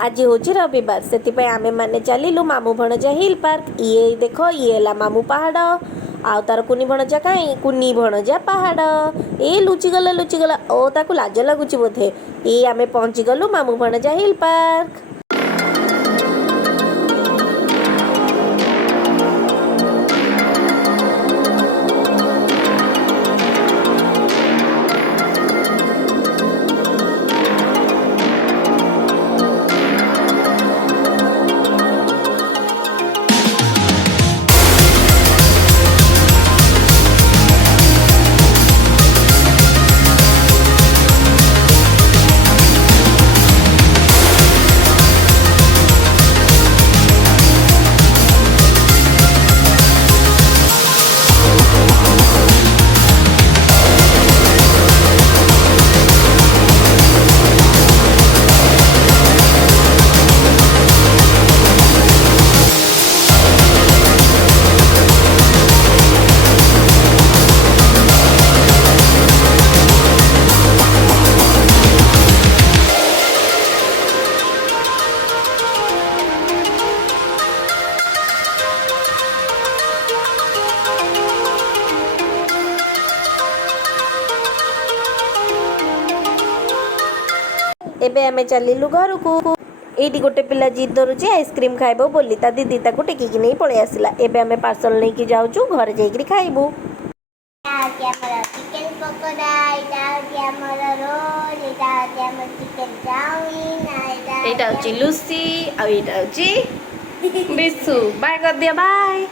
आज हूँ रविवार से आमे मैंने चलिलु मामू भणजा हिल पार्क। ये देख ये है मामू पहाड़ आउ तार कुनी भणजा कहीं कुनी भणजा पहाड़ ए लुचिगला ओ ताकू लाज लगुच बोधे। ये आमे पहुँची गलु मामू भणजा हिल पार्क। एबे आमे चलिलु घर को। एटी गोटे पिला जिद धरुची आइसक्रीम खाइबो बोली ता दीदी ताकू टेकिकी नहीं पळे आसिला। एबे आमे पार्सल लेके जाउचू घर जाईकरी खाइबू। Chicken pakora roll chicken chowmein एटा होची लूसी आ एटा होची बिसु। बाय कर दिया बाय।